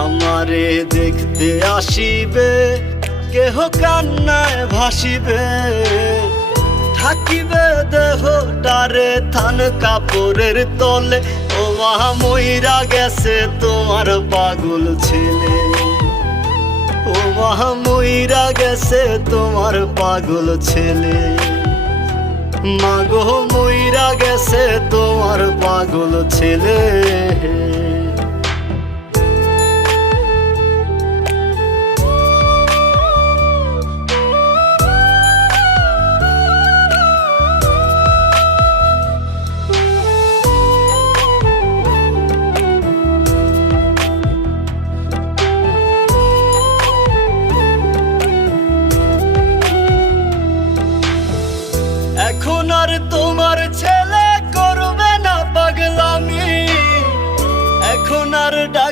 আমারে দেখতে আসিবে, কেহ কান্নায় ভাসিবে, থাকিবে দেহটারে থান কাপড়ের তলে। ও মা মইরা গেছে তোমার পাগল ছেলে, ও মা মইরা গেছে তোমার পাগল ছেলে। মাগো মইরা গেছে তোমার পাগল ছেলে।